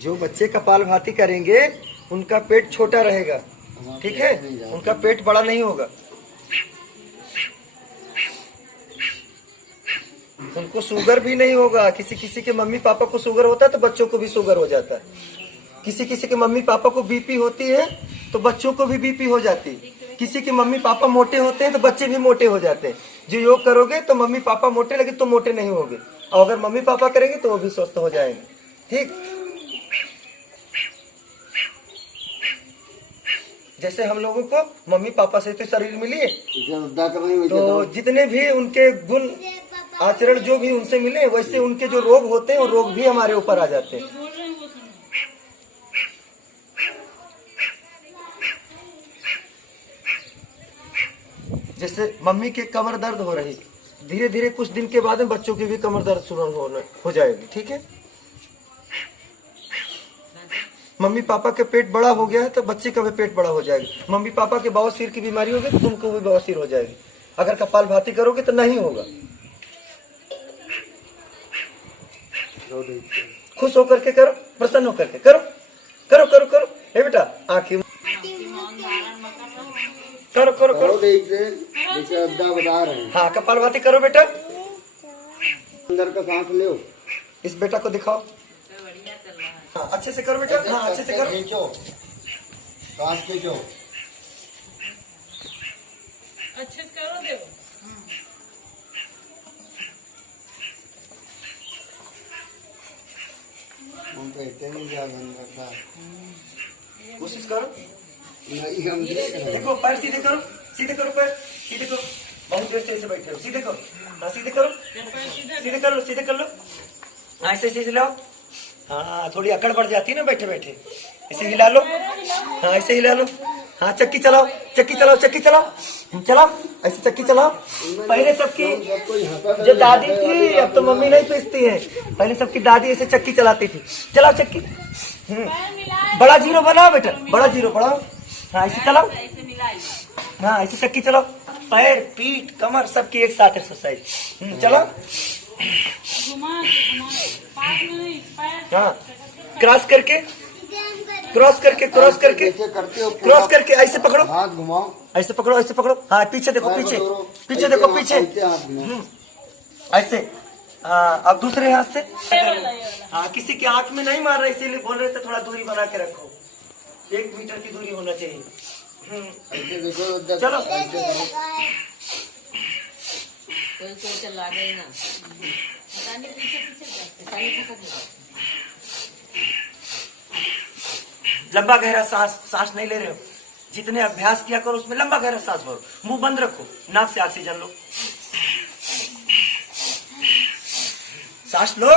जो बच्चे कपालभाति करेंगे उनका पेट छोटा रहेगा, ठीक है, उनका पेट बड़ा नहीं होगा। उनको शुगर भी नहीं होगा। किसी किसी के मम्मी पापा को शुगर होता है तो बच्चों को भी शुगर हो जाता है। किसी किसी के मम्मी पापा को बीपी होती है तो बच्चों को भी बीपी हो जाती है। किसी के मम्मी पापा मोटे होते हैं तो बच्चे भी मोटे हो जाते हैं। जो योग करोगे तो मम्मी पापा मोटे लगे तो मोटे नहीं होगे, और अगर मम्मी पापा करेंगे तो वो भी स्वस्थ हो जाएंगे। ठीक, जैसे हम लोगों को मम्मी पापा से तो शरीर मिली है, तो जितने भी उनके गुण आचरण जो भी उनसे मिले वैसे उनके जो रोग होते हैं वो रोग भी हमारे ऊपर आ जाते हैं। जैसे मम्मी के कमर दर्द हो रही, धीरे धीरे कुछ दिन के बाद में बच्चों की भी कमर दर्द शुरू हो जाएगी। ठीक है, मम्मी पापा के पेट बड़ा हो गया है तो बच्चे का भी पेट बड़ा हो जाएगा। मम्मी पापा के बवासीर की बीमारी होगी तो तुमको भी बवासीर हो जाएगी। अगर कपालभाति करोगे तो नहीं होगा। खुश होकर के करो, प्रसन्न होकर के करो, करो करो करो। हे बेटा आंखें करो करो करो, बता रहे हैं। हाँ, कपालभाति करो बेटा। अंदर का सांस लो, इस बेटा को दिखाओ। हाँ, अच्छे से करो बेटा। हाँ, अच्छे से करो, खींचो, सांस खींचो, अच्छे से करो। देखो कोशिश करो। देखो पैर सीधे करो, सीधे करो, पैर सीधे करो। बहुत देर से ऐसे बैठे हो, सीधे करो। हाँ, सीधे करो, सीधे कर लो, सीधे कर लो। ऐसे सीधे लाओ। हाँ, थोड़ी अकड़ बढ़ जाती है ना बैठे बैठे। ऐसे हिला लो। हाँ, ऐसे हिला लो। हाँ, चक्की चलाओ, चक्की चलाओ, चक्की चलाओ, चलाओ, ऐसे चक्की चलाओ। पहले सबकी जो दादी थी, अब तो मम्मी नहीं पीसती है, पहले सबकी दादी ऐसे चक्की चलाती थी। चलाओ चक्की। बड़ा जीरो बनाओ बेटा, बड़ा जीरो बढ़ाओ। हाँ, ऐसे चलाओ। हाँ, ऐसे चक्की चलाओ। पैर पीठ कमर सबकी एक साथ एक्सरसाइज। चलो। हाँ, क्रॉस करके, क्रॉस करके, क्रॉस करके, क्रॉस करके, ऐसे पकड़ो, हाथ घुमाओ, ऐसे पकड़ो, ऐसे पकड़ो। हाँ, पीछे देखो, पीछे, पीछे देखो, पीछे, ऐसे। हाँ, अब दूसरे हाथ से। हाँ, किसी के आंख में नहीं मार रहे इसीलिए बोल रहे थे थोड़ा दूरी बना के रखो, 1 मीटर की दूरी होना चाहिए। चलो, चला गई ना, लंबा गहरा सांस, सांस नहीं ले रहे हो, जितने अभ्यास किया करो उसमें लंबा गहरा सांस भरो, मुंह बंद रखो, नाक से ऑक्सीजन लो, सांस लो,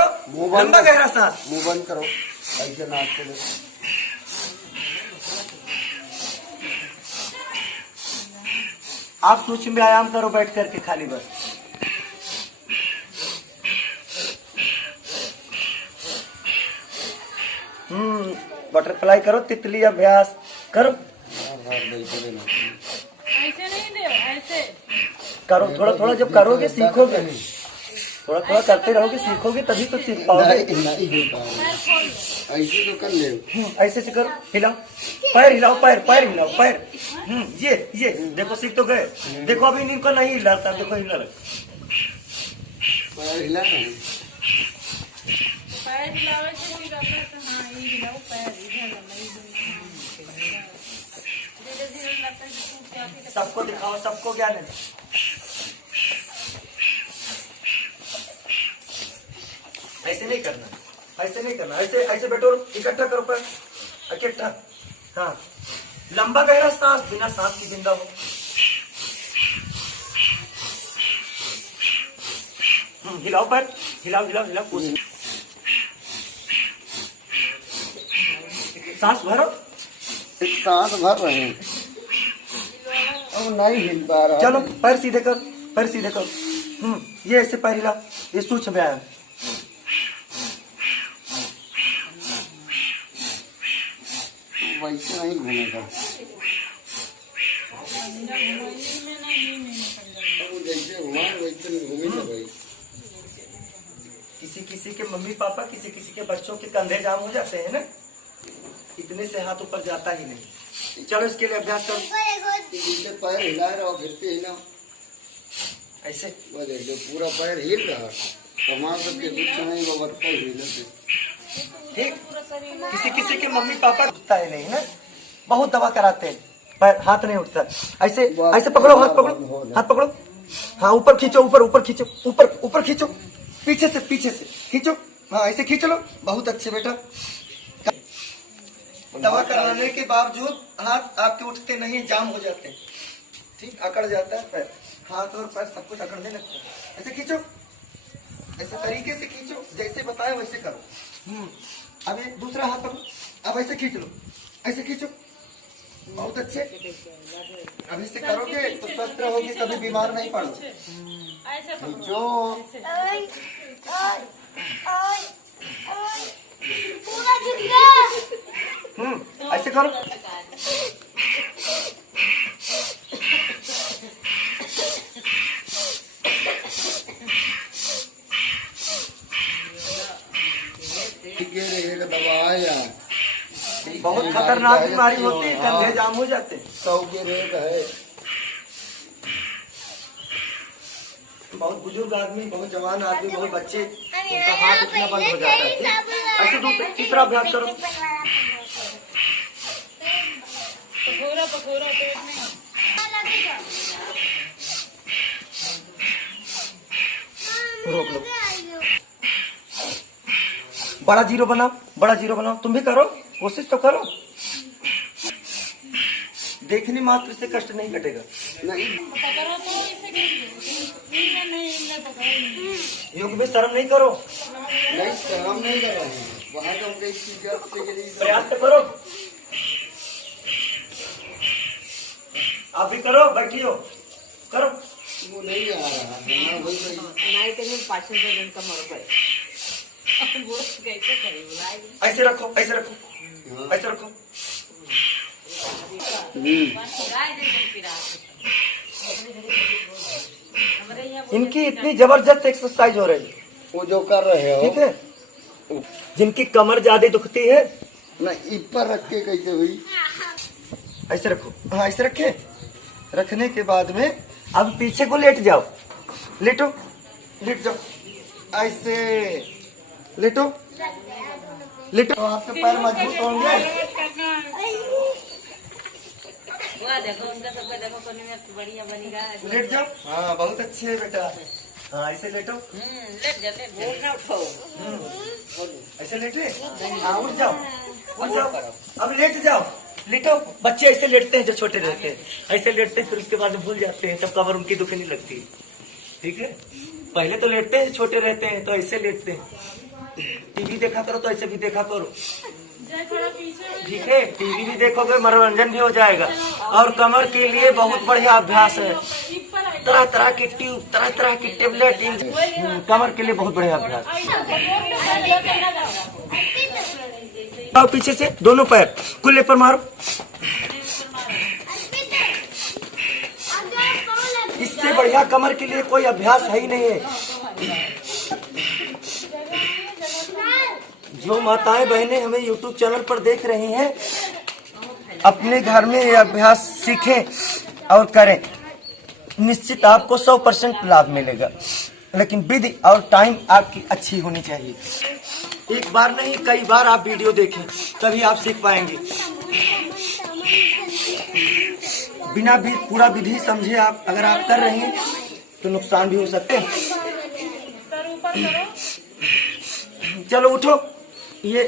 लंबा गहरा सांस, मुंह बंद करो, ऐसे नाक से लो। आप सूक्ष्म व्यायाम करो बैठ करके खाली बस। बटरफ्लाई करो, तितली अभ्यास करो। ऐसे नहीं दे, ऐसे करो, थोड़ा थोड़ा जब करोगे सीखोगे, थोड़ा थोड़ा करते रहोगे सीखोगे, तभी तो सीख पाओगे। ऐसे तो कर ले, ऐसे से करो, हिलाओ पैर, हिलाओ पैर, पैर हिलाओ पैर। ये देखो सीख तो गए। देखो अभी इनको नहीं हिलाता, देखो हिला रहा, पैर हिला नहीं, पैर हिलावे से ही करता है। हाँ, ये हिलाओ पैर, इधर धीरे-धीरे लगता है। सबको दिखाओ, सबको ज्ञान है। ऐसे नहीं करना, ऐसे नहीं करना, ऐसे ऐसे बैठो, इकट्ठा करो पैर, इकट्ठा। हाँ, लंबा गहरा सांस, बिना सांस की जिंदा हो। हिलाओ पैर, हिलाओ हिलाओ हिलाओ, कोशिश, सांस भरो, सांस भर रहे हैं, नहीं हिल पा रहा। चलो पैर सीधे करो, पैर सीधे करो। ये ऐसे पैर हिलाओ, ये सूक्ष्म व्यायाम। वैसे नहीं घूमेगा, जैसे हुआ वैसे घूमेगा भाई। किसी किसी के मम्मी पापा, किसी किसी के बच्चों के कंधे जाम हो जाते हैं ना, इतने से हाथ ऊपर जाता ही नहीं। चलो इसके लिए अभ्यास करो। नीचे पैर हिला रहा हो, गिरते हिला ऐसे वो देख लो, पूरा पैर हिल रहा। कमाल करके कुछ नहीं, वो बढ़ता ही हिला। ठीक। किसी किसी के मम्मी पापा उठता है नहीं ना, बहुत दवा कराते हैं, पैर हाथ नहीं उठता। ऐसे ऐसे पकड़ो, हाथ पकड़ो, हाथ पकड़ो। हाँ, ऊपर खींचो, ऊपर ऊपर खींचो, ऊपर ऊपर खींचो, पीछे से खींचो। हाँ, ऐसे खींच लो। बहुत अच्छे बेटा। दवा कराने के बावजूद हाथ आपके उठते नहीं, जाम हो जाते हैं। ठीक, अकड़ जाता है पैर, हाथ और पैर सब कुछ अकड़ने लगता है। ऐसे खींचो, ऐसे तरीके से खींचो, जैसे बताए वैसे करो। अब ये दूसरा हाथ पकड़ो, अब ऐसे खींच लो, ऐसे खींचो। बहुत अच्छे। अब इससे करोगे तो स्वस्थ रहोगे, कभी बीमार नहीं पड़ोगे। ऐसे पकड़ो, जो ऐसे करो। टिके रहेगा, दवा आया। बहुत खतरनाक बीमारी होती है, कंधे जाम हो जाते हैं। 100 के रेट है। बहुत बुजुर्ग आदमी, बहुत जवान आदमी, बहुत बच्चे, उनका हाथ उठना बंद हो जाता है। ऐसे दूसरा तीसरा अभ्यास करो। पकोड़ा पकोड़ा पेट में। रोक लो। बड़ा जीरो बनाओ, बड़ा जीरो बनाओ। तुम भी करो, कोशिश तो करो। देखने मात्र से कष्ट नहीं कटेगा। नहीं, पकड़ो तो इसे नहीं पकड़ो। योग में शर्म नहीं करो, नहीं शर्म नहीं कर रहा हूँ। वहाँ तो हमको इस चीज से गिरी। प्रयास तो करो। आप भी करो, बैठियो, करो। वो नहीं आ रहा है, वही वही। नाही त्यांनी 500 जण कमर पर वो कैसे करे बुलाए ऐसे रखो, ऐसे रखो, ऐसे रखो। गाय दे फिरा हमारे यहाँ इनकी इतनी जबरदस्त एक्सरसाइज हो रही है, वो जो कर रहे हो ठीक है। जिनकी कमर ज्यादा दुखती है, ना, ऊपर रख के कैसे हुई? ऐसे रखो। हाँ, ऐसे रखे। रखने के बाद में अब पीछे को लेट जाओ, लेटो, लेट जाओ, ऐसे लेटो, लेटो। तो आपके पैर मजबूत होंगे। वो देखो उनका सबका देखो कोने में बढ़िया बनेगा। लेट जाओ। हाँ, बहुत अच्छी है बेटा। हाँ, ऐसे लेटो, लेट जा ले बोल ना उठाओ ऐसे लेटे। हाँ, उठ जाओ, उठ जाओ। अब लेट जाओ, लेटो। बच्चे ऐसे लेटते हैं जो छोटे रहते हैं, ऐसे लेटते हैं, फिर उसके बाद भूल जाते हैं, तब कमर उनकी दुखने लगती है। ठीक है, पहले तो लेटते हैं, छोटे रहते हैं तो ऐसे लेटते हैं। टीवी देखा करो तो ऐसे भी देखा करो, थोड़ा पीछे ठीक है। टीवी भी देखोगे, मनोरंजन भी हो जाएगा। और कमर के लिए बहुत बढ़िया अभ्यास है। तरह तरह की ट्यूब, तरह तरह की टेबलेट, कमर के लिए बहुत बढ़िया अभ्यास। आओ पीछे से, दोनों पैर कुल्ले पर मारो। इससे बढ़िया कमर के लिए कोई अभ्यास है ही नहीं है। जो माताएं बहनें हमें YouTube चैनल पर देख रही हैं, अपने घर में ये अभ्यास सीखें और करें। निश्चित आपको 100% लाभ मिलेगा, लेकिन विधि और टाइम आपकी अच्छी होनी चाहिए। एक बार नहीं, कई बार आप वीडियो देखें, तभी आप सीख पाएंगे। बिना भी पूरा विधि समझे आप अगर आप कर रहे हैं तो नुकसान भी हो सकते हैं। सर ऊपर करो। चलो उठो, ये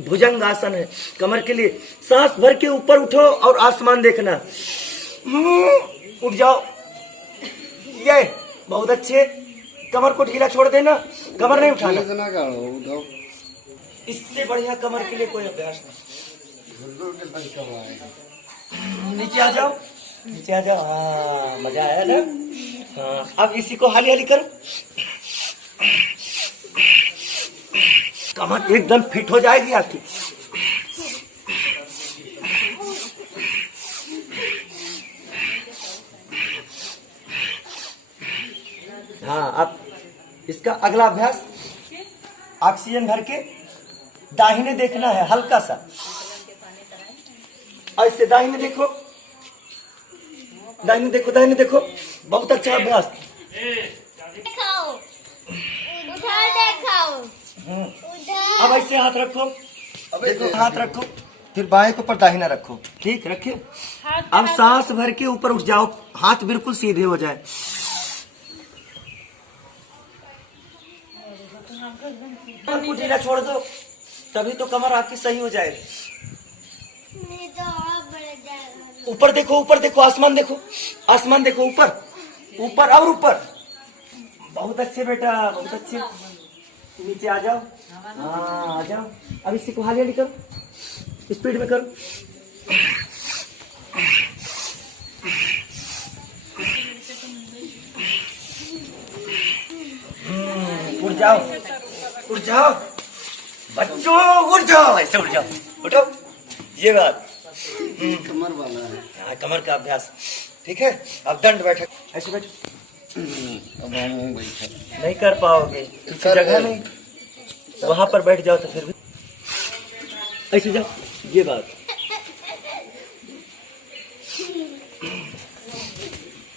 भुजंग आसन है कमर के लिए। सांस भर के ऊपर उठो और आसमान देखना। उठ जाओ, ये बहुत अच्छे। कमर को ढीला छोड़ देना, कमर नहीं उठाना। इतना का उठाओ। इससे बढ़िया कमर के लिए कोई अभ्यास नहीं। नीचे आ जाओ, नीचे आ जाओ। हाँ, मजा आया ना। हाँ, अब इसी को हाली हाली करो। कमर एकदम फिट हो जाएगी आपकी। हाँ, अब इसका अगला अभ्यास ऑक्सीजन भर के दाहिने देखना है हल्का सा, ऐसे दाहिने देखो, दाहिने देखो, दाहिने देखो। बहुत अच्छा अभ्यास। दिखाओ, उधर दिखाओ, उधर। अब ऐसे हाथ रखो, अबे देखो हाथ रखो, फिर बाएं के ऊपर दाहिना रखो, ठीक रखे। अब सांस भर के ऊपर उठ जाओ, हाथ बिल्कुल सीधे हो जाए। कमर को ढीला छोड़ दो, तभी तो कमर आपकी सही हो जाएगी। नहीं तो और बढ़ जाएगा। ऊपर देखो, ऊपर देखो, आसमान देखो, आसमान देखो, ऊपर ऊपर और ऊपर। बहुत अच्छे बेटा, बहुत अच्छे। नीचे आ जाओ, हाँ आ जाओ। अब इसी को हालिया करो, स्पीड में करो। उठ जाओ, उठ जाओ बच्चों, उठ जाओ, ऐसे उठ जाओ, उठो। ये बात कमर वाला है। कमर का अभ्यास, ठीक है। अब दंड बैठक, ऐसे बैठो। अब हम बैठे नहीं कर पाओगे, पीछे जगह नहीं, वहां पर बैठ जाओ तो फिर भी ऐसे जाओ। ये बात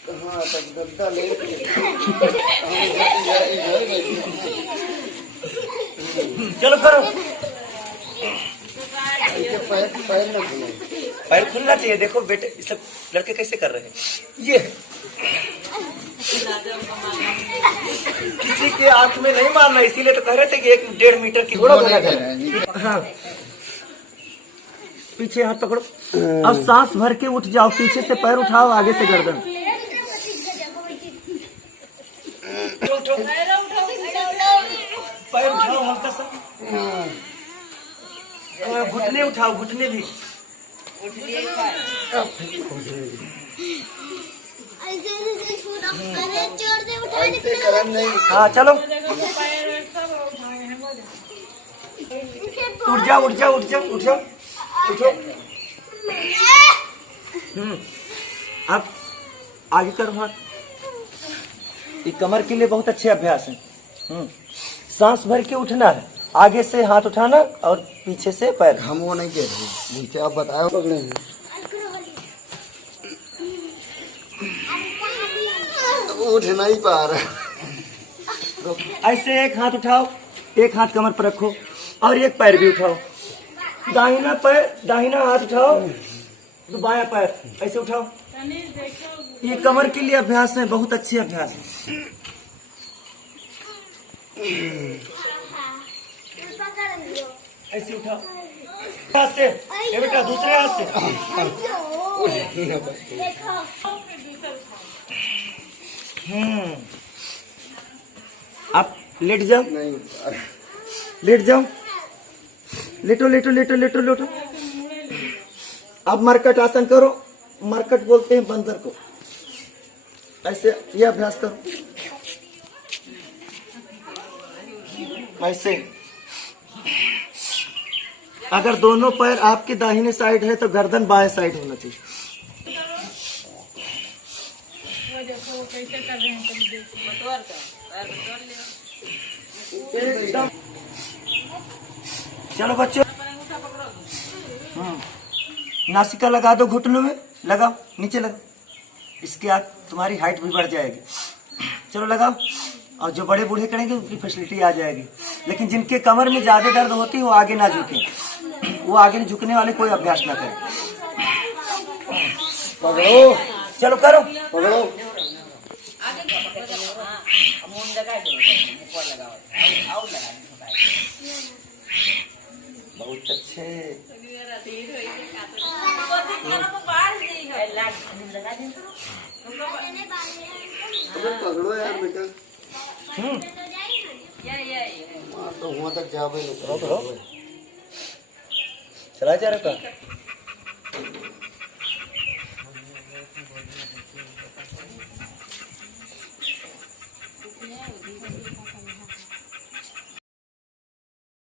कहाँ तक गद्दा लेके चलो करो। पैर पैर न खुले। पैर खुलना चाहिए। देखो बेटे, ये सब लड़के कैसे कर रहे हैं। ये किसी के आंख में नहीं मारना, इसीलिए तो कह रहे थे कि 1-1.5 मीटर की थोड़ा बना करो। हाँ, पीछे हाथ पकड़ो। अब सांस भर के उठ जाओ, पीछे से पैर उठाओ, आगे से गर्दन। उठो, पैर उठाओ हल्का सा, घुटने उठाओ, घुटने भी। ऐसे पूरा अरे जोर दे उठा ऐसे करम नहीं। हाँ चलो, उठ जाओ, उठ जाओ, उठ जाओ, उठ जाओ, उठो। अब आगे करो हाथ। ये कमर के लिए बहुत अच्छे अभ्यास है। सांस भर के उठना है, आगे से हाथ उठाना और पीछे से पैर। हम वो नहीं कह रहे, नीचे आप बताओ। पकड़े हैं उठ नहीं पा रहा। ऐसे एक हाथ उठाओ, एक हाथ कमर पर रखो और एक पैर भी उठाओ। दाहिना पैर, दाहिना हाथ उठाओ, तो बायां पैर ऐसे उठाओ। ये कमर के लिए अभ्यास है, बहुत अच्छे अभ्यास है। ऐसे उठाओ, हाथ से, ये बेटा दूसरे हाथ से। आप लेट जाओ, नहीं उठ पा रहा। लेट जाओ, लेटो लेटो लेटो लेटो लेटो। अब मरकट आसन करो, मरकट बोलते हैं बंदर को। ऐसे ये अभ्यास करो, ऐसे। अगर दोनों पैर आपके दाहिने साइड है तो गर्दन बाएं साइड होना चाहिए। देखो कैसे कर रहे हैं, तुम देखो। बटोर का पैर बटोर ले। एकदम। चलो बच्चों, नासिका लगा दो, घुटनों में लगाओ, नीचे लगाओ। इसके बाद तुम्हारी हाइट भी बढ़ जाएगी। चलो लगाओ, और जो बड़े बूढ़े करेंगे उनकी फैसिलिटी आ जाएगी। लेकिन जिनके कमर में ज्यादा दर्द होती है वो आगे ना झुके, वो आगे झुकने वाले कोई अभ्यास ना करें। पकड़ो, चलो करो। पकड़ो। मुंड लगा दो, ऊपर लगाओ, आओ लगा दो। बहुत अच्छे। पकड़ो यार बेटा। ये हाँ तो वहाँ तक जावे। चला जा रहा था।